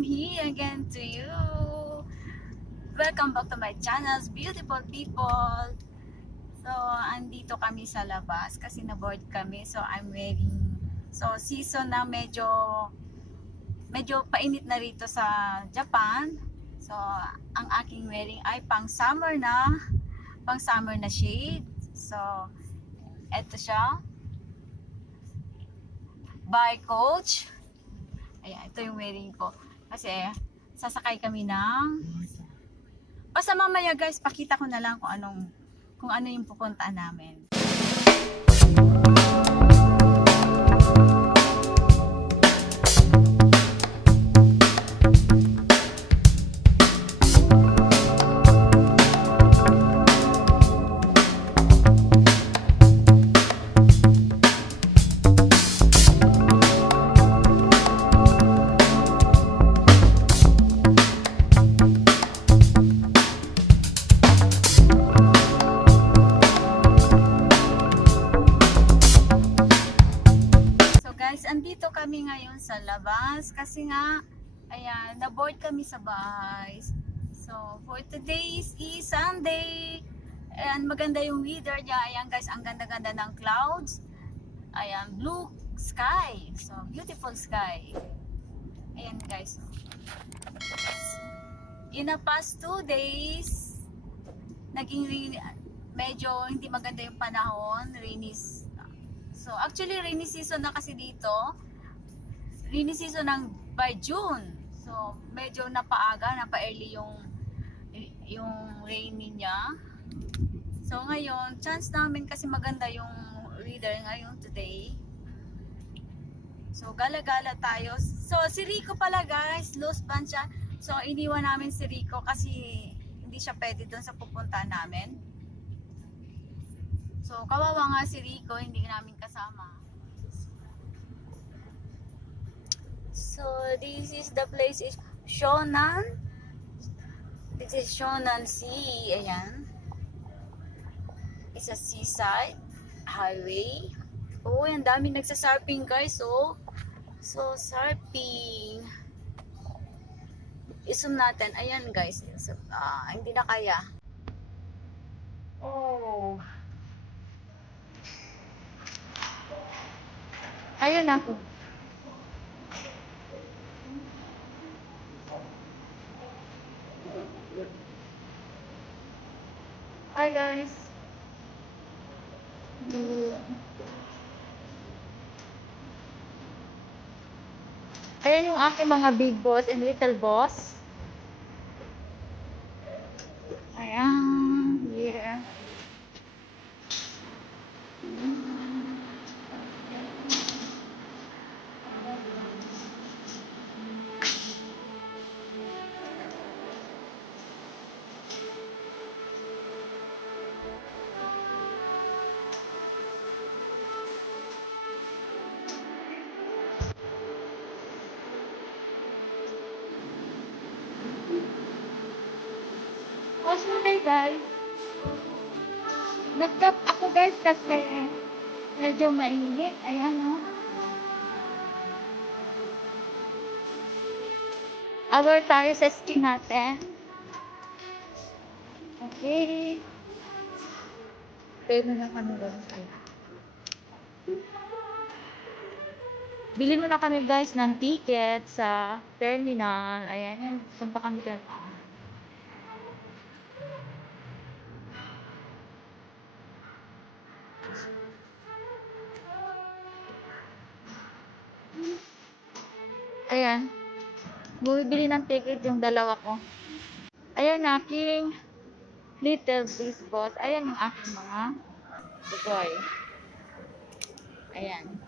I'm here again to you. Welcome back to my channels, beautiful people. So, andito kami sa labas kasi na-board kami. So, I'm wearing, so season na medyo painit na rito sa Japan. So, ang aking wearing ay pang summer na shade. So, eto siya. By Coach. Ayan, ito yung wearing ko. Kasi, sasakay kami ng... Basta mamaya guys, pakita ko na lang kung ano yung pupuntaan namin. Andito kami ngayon sa labas kasi nga ayan, na-board kami sa bahay. So, for today's is Sunday and maganda yung weather niya. Ayan guys, ang ganda-ganda ng clouds. Ayan, blue sky. So, beautiful sky. Ayan guys. In the past 2 days, medyo hindi maganda yung panahon, rainy. So, actually, rainy season na kasi dito. Rainy season ng by June. So, medyo napa-early yung rainy niya. So, ngayon, chance namin kasi maganda yung weather ngayon today. So, gala-gala tayo. So, si Rico pala guys, lost band siya. So, iniwan namin si Rico kasi hindi siya pwede doon sa pupuntahan namin. So, kawawa nga si Rico, hindi namin kasama. So, this is the place is Shonan. This is Shonan Sea. Ayan. It's a seaside highway. Oh, ang dami nagsa-surfing guys. Oh. So, surfing. I-zoom natin. Ayan guys. So, hindi na kaya. Oh. Ayun na. Hi guys. Ayan yung aking mga big boss and little boss. Ayan. Yeah. Okay guys. Nagtap ako guys kasi medyo mainit. Ayan o. Awar tayo sa skin natin. Okay. Pwede na kami doon. Bili mo na kami guys ng ticket sa terminal. Ayan. Punta kami doon. Ayan. Bumibili ng ticket yung dalawa ko. Ayan aking little big boss. Ayan yung aking mga boy. Ayan.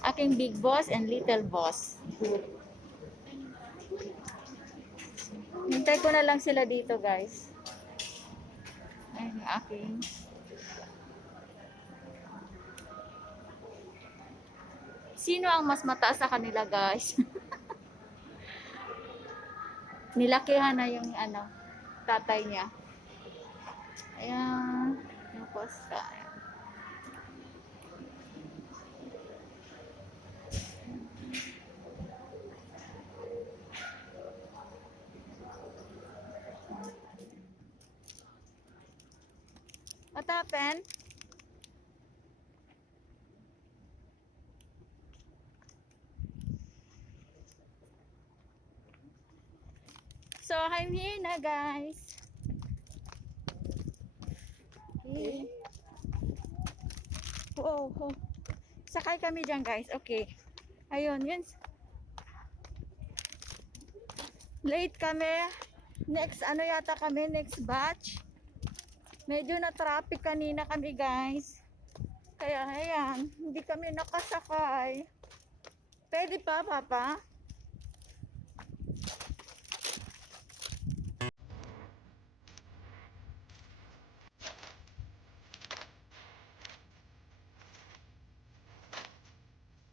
Aking big boss and little boss. Hintay ko na lang sila dito guys. Ayan yung aking. Sino ang mas mataas sa kanila guys? Nilakihan na yung tatay niya. Ayan. Yung posta. happened? So, I'm here na, guys. Okay. Oh, oh. Sakay kami dyan, guys. Okay. Ayun, yun. Late kami. Next, ano yata kami? Next batch. Medyo na traffic kanina kami, guys. Kaya, ayan. Hindi kami nakasakay. Pwede pa, Papa?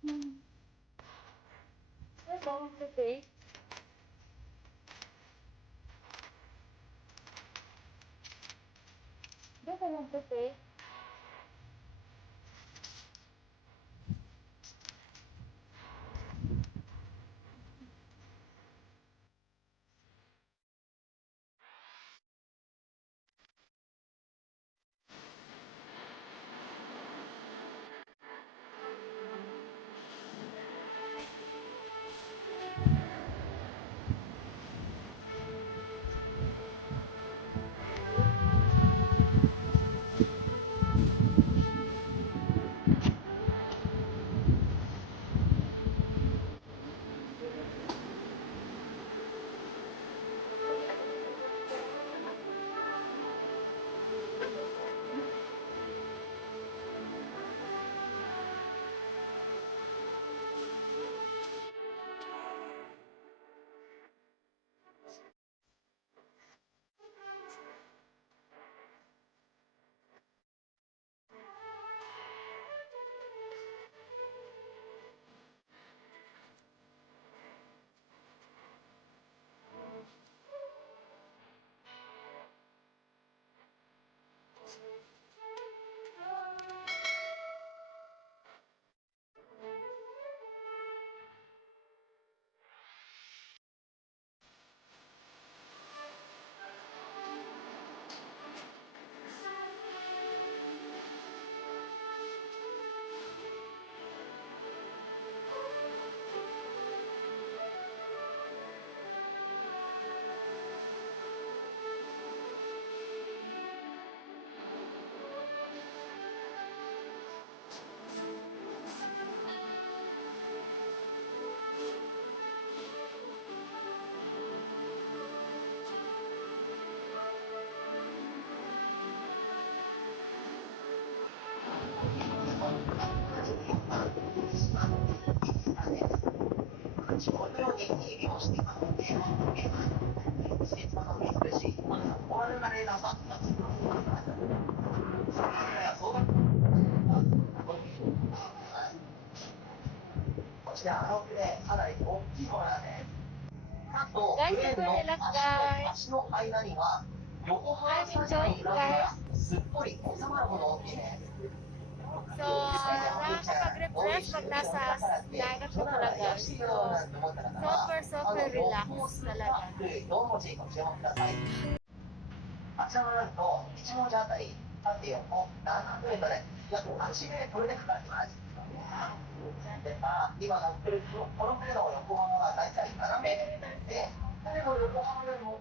Hmm. Hello, today. Doon ka lang today. Guys, ito relax, guys. I'm enjoying, guys. So, nakakapag-refresh pag nasa dagat ko talaga. So, super, super relax talaga. 立ち上がられると1文字あたり縦横7メートル約8メートルでかかります。で今乗ってるこの船の横幅が大体7メートルで船の横幅よりも